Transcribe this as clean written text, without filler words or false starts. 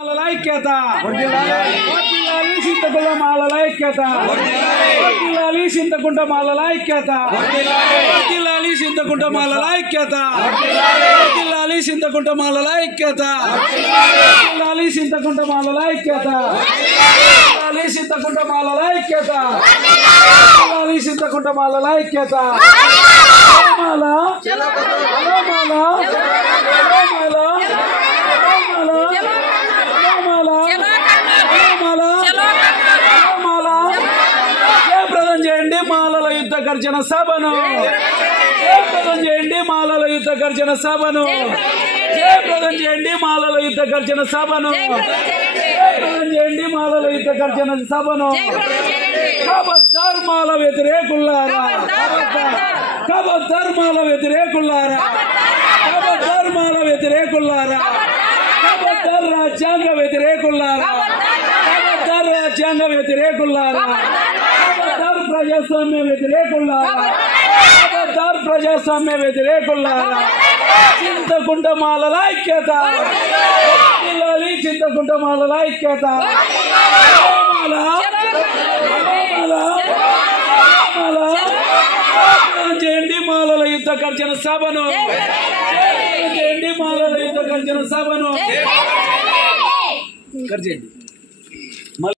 ఐక్యత వర్ధిల్లాలి చింతకుంట మాలల ఐక్యత వర్ధిల్లాలి చింతకుంట మాలల ఐక్యత వర్ధిల్లాలి చింతకుంట మాలల ఐక్యత వర్ధిల్లాలి చింతకుంట మాలల ఐక్యత వర్ధిల్లాలి చింతకుంట మాలల ఐక్యత వర్ధిల్లాలి చింతకుంట మాలల ఐక్యత వర్ధిల్లాలి చింతకుంట మాలల ఐక్యత మాల జయప్రదం చేయండి మాలల యుద్ధ గర్జన సభను జయప్రదం చేయండి మాలల యుద్ధ గర్జన సభను జయప్రదం చేయండి మాలల యుద్ధ గర్జన సభను జయప్రదం చేయండి మాలల యుద్ధ గర్జన సభను ఖబర్దార్ మాల వ్యతిరేకులారా ఖబర్దార్ మాల వ్యతిరేకులారా ఖబర్దార్ మాల వ్యతిరేకులారా ఖబర్దార్ రాజ్యాంగ వ్యతిరేకులారా ఖబర్దార్ రాజ్యాంగ వ్యతిరేకులారా ఖబర్దార్ ప్రజాస్వామ్య వ్యతిరేకులారా ఖబర్దార్ ప్రజాస్వామ్య వ్యతిరేకులారా చింతకుంట మాలల ఐక్యత వర్ధిల్లాలి చింతకుంట మాలల ఐక్యత చేయండి మాలల యుద్ధ గర్జన సభను చేయండి మాలల యుద్ధ గర్జన సభను గర్జండి.